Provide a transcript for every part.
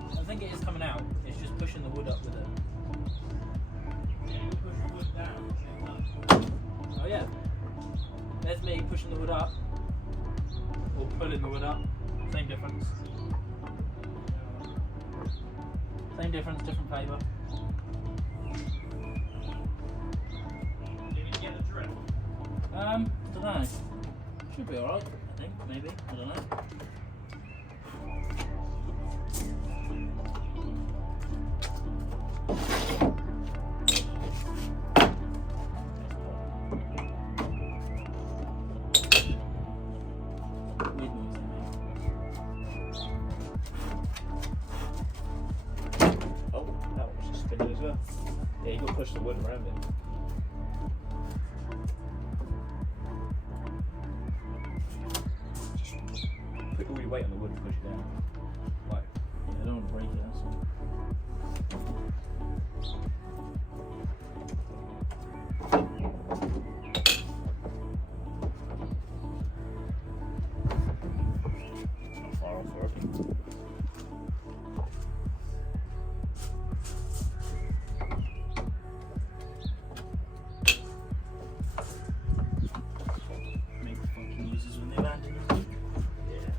I think it is coming out. It's just pushing the wood up with it. Push the wood down. Oh yeah. There's me pushing the wood up, or pulling the wood up. Same difference. Same difference, different flavour. Did you get a drill? I don't know. Should be alright, I think, maybe. I don't know. Oh, that one was just spinning as well. Yeah, you got to push the wood around it. Put all your weight on the wood and push it down. Right. Yeah, I don't want to break it, that's all. Not far off already. Make funky noises when they land in the lake. Yeah.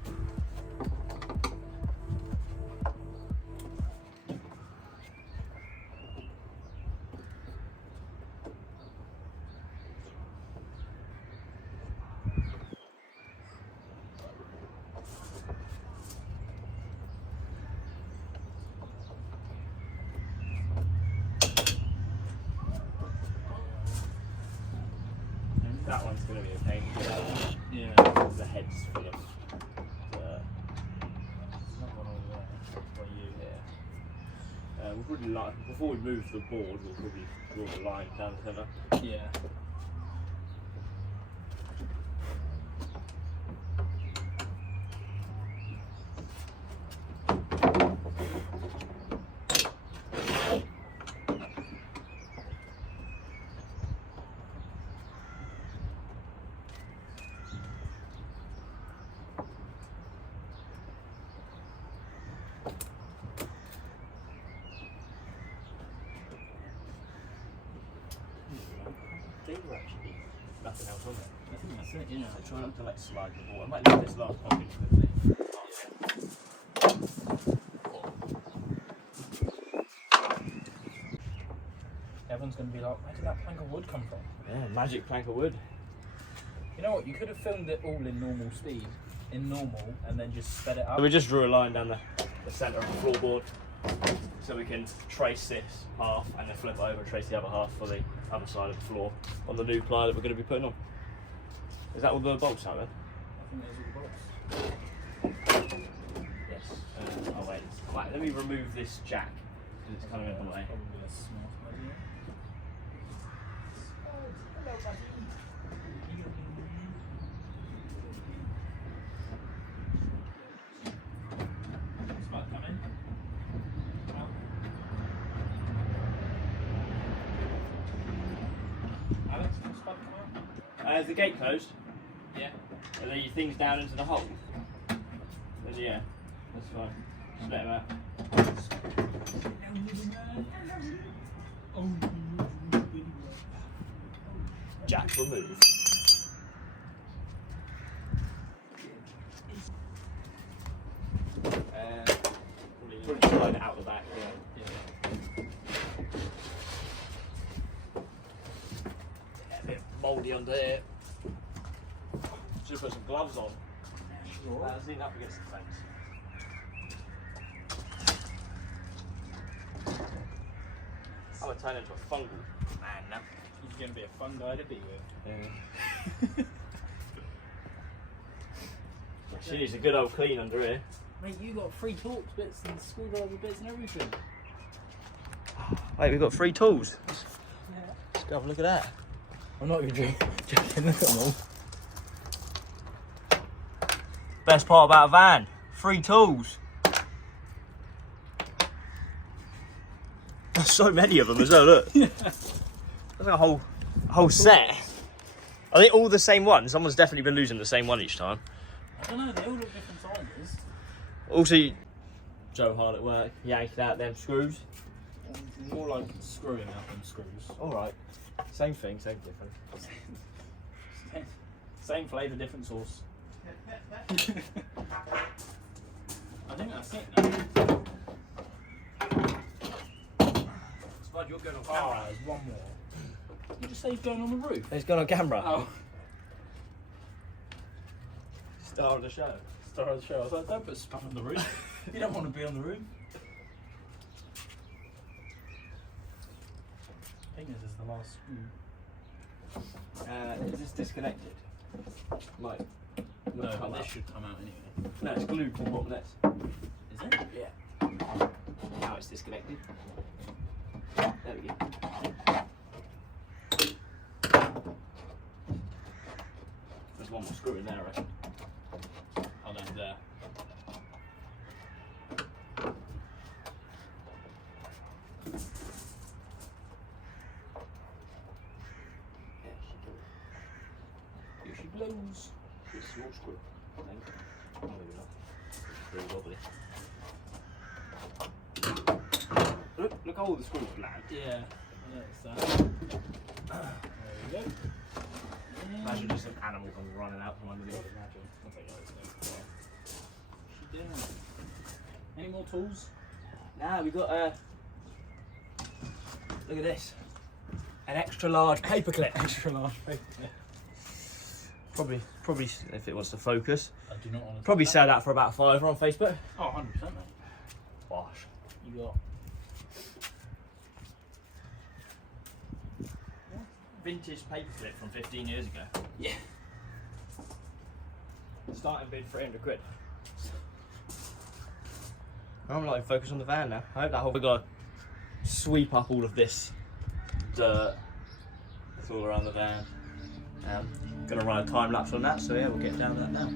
That one's going to be a pain to get out. Yeah. The head's full of dirt. It's not gone all the way. For you. Yeah. We'll probably before we move the board, we'll probably draw the line down the centre. Yeah. Actually, nothing else on there. I think that's it, yeah. So try not to let slide the ball. I might leave this last pocket quickly. Everyone's going to be like, where did that plank of wood come from? Yeah, magic plank of wood. You know what, you could have filmed it all in normal speed, and then just sped it up. So we just drew a line down the centre of the floorboard so we can trace this half and then flip it over and trace the other half for the other side of the floor on the new ply that we're going to be putting on. Is that all the bolts out there? I think those are the bolts. Yes. Oh wait. Right, let me remove this jack because it's kind of in the way. Probably a smart idea. Hello, buddy. Spud come in. Alex, can Spud come out? Is the gate closed? Yeah. Are there your things down into the hole? Yeah, that's fine. Just let him out. Jack removed. Probably slide it out the back. Yeah. A bit mouldy under here. Should put some gloves on. Let's lean up against the fence. I would turn into a fungal man now. He's going to be a fun guy to be with. Yeah. She needs a good old clean under here. Mate, you got free torque bits and screwdriver bits and everything. Wait, we've got 3 tools. Let's go have a look at that. I'm not even joking. Look at them all. Best part about a van, 3 tools. There's so many of them as well, look. Yeah. There's like a whole set. Are they all the same one? Someone's definitely been losing the same one each time. I don't know, they all look different sizes. Also, Joe hard at work, yanking out them screws. More like screwing out than screws. Alright. Same thing, same difference. Same flavour, different sauce. I think that's it now. Spud, you're going on Oh, camera. there's one more. You just say he's going on the roof. He's gone on camera. Oh. Star of the show. Star of the show. I was like, don't put Spud on the roof. You don't want to be on the roof. I think this is the last screw. Is this disconnected? Might. No, but this should come out anyway. No, it's glued to the bottom of this. Is it? Yeah. Now it's disconnected. There we go. There's one more screw in there, I reckon. Oh, no, there. Here she blows. It's a small screw, I think. Oh, maybe not. Very wobbly. Look how all the screws land. Yeah. That's that. There we go. Imagine just an animal comes running out from underneath. Imagine. I'll take those things. She did. Any more tools? Now we got look at this. An extra large paperclip. Extra large paper. Probably if it wants to focus. I do not want to. Probably sell that for about $5 on Facebook. Oh, 100%, mate. Gosh. You got. Vintage paperclip from 15 years ago. Yeah. Starting bid 300 quid. I'm like focus on the van now. I hope that whole we got to sweep up all of this dirt that's all around the van. Gonna run a time lapse on that, so yeah, we'll get down to that now.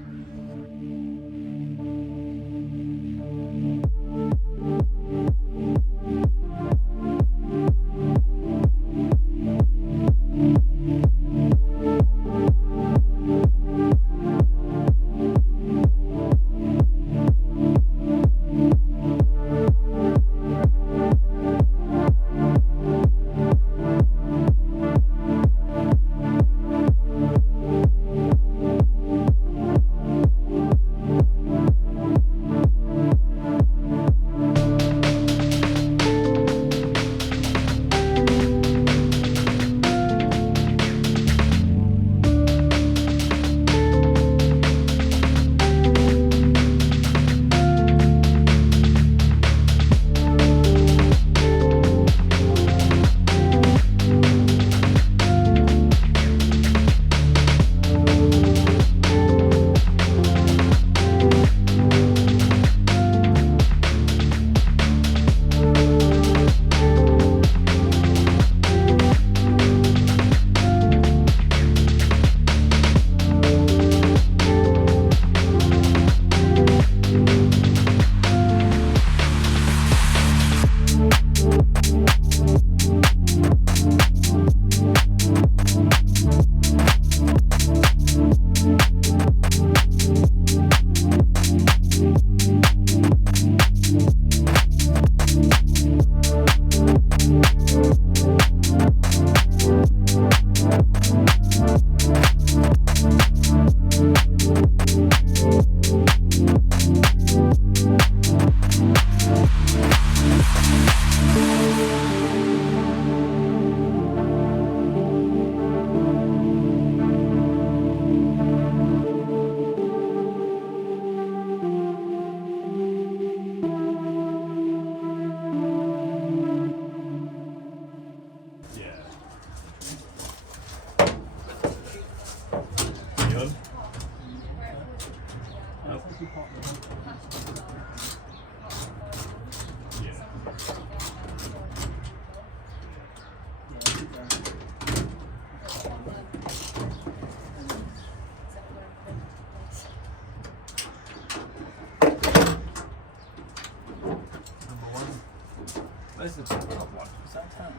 Where's the top one? Is that a turn?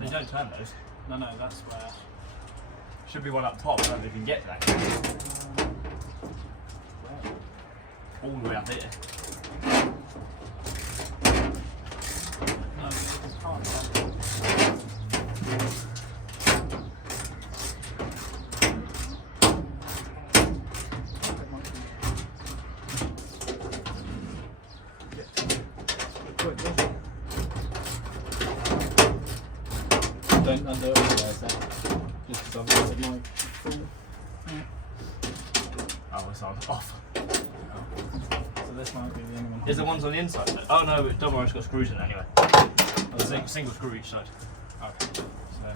They don't turn those. No, that's where. Should be one up top. I don't know if you can get to that. Where? All the way up here. No, it's hard. Don't undo it otherwise, that. Just because otherwise it might fall. Oh, it's off. So this might be the only one. Is the ones on the inside? Oh no, but don't worry, it's got screws in it anyway. Oh, single screw each side. Okay. So.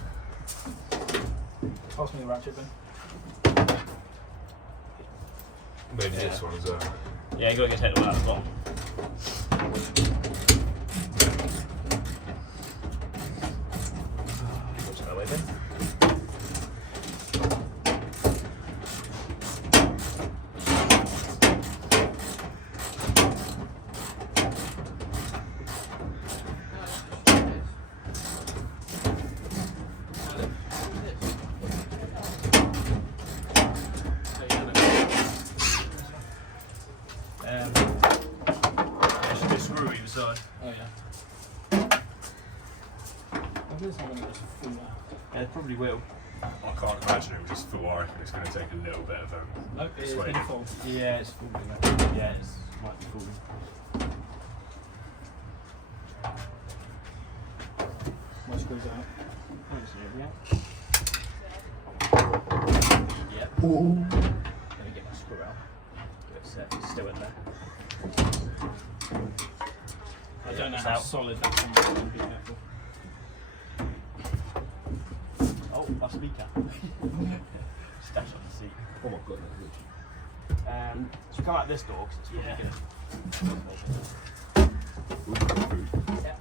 Pass me the ratchet then. Maybe this one as well. Yeah, you gotta take the one out of the bottom. What's that way then? There should be a screw either side. Oh yeah. I think it's not going to just fall out. Yeah, it probably will. I can't imagine it with just full iron. It's going to take a little bit of Nope, it is Sway. going to fall. Yeah, it's falling. Yeah, it might be falling. My screws out. Yep. Let me get my screw out. Give it a sec. It's still in there. I don't know it's how out. solid that thing is. Be careful. Oh, my speaker. Stash on the seat. Oh my god, So come out this door because it's probably good. Yeah,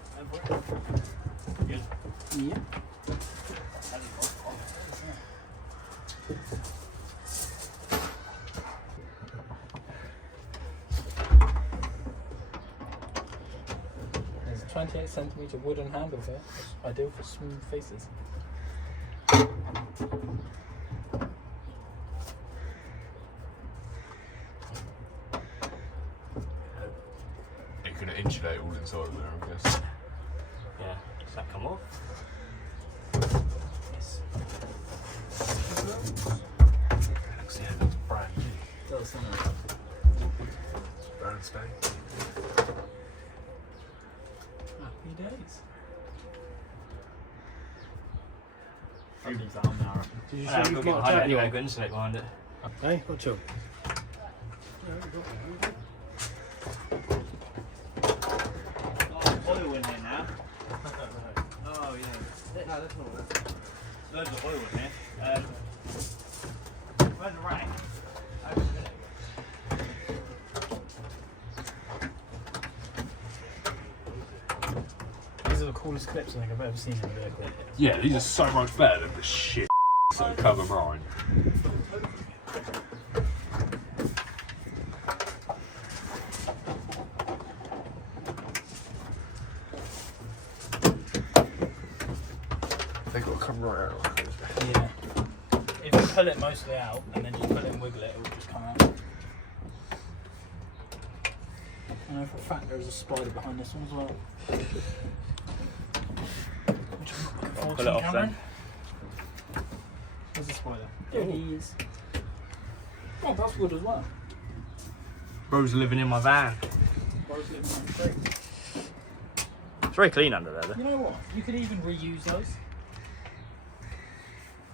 go for it. Good. Yeah. There's a 28cm wooden handle here, ideal for smooth faces. It could insulate all inside of there, I guess. Yeah. Does that come off? Yes. Looks, yeah, it looks brand new. It does, doesn't it? Brand spank. Happy days. Something's out now. Did you I'll go get behind it anyway. Go insulate behind it. Hey, got two. Oil in here now. Oh yeah. No, that's not it. Loads of oil in here. Where's the rack? These are the coolest clips I think I've ever seen in a vehicle. Yeah, these are so much better than the shit that cover mine. They got to come right out. Yeah. If you pull it mostly out and then you pull it and wiggle it, it will just come out. I know for a fact there's a spider behind this one as well. Which I'm not looking forward Pull to, it off Cameron. then. Where's the spider? There he is. Oh, that's wood as well. Bro's living in my van. Bro's living on the street. It's very clean under there though. You know what? You could even reuse those.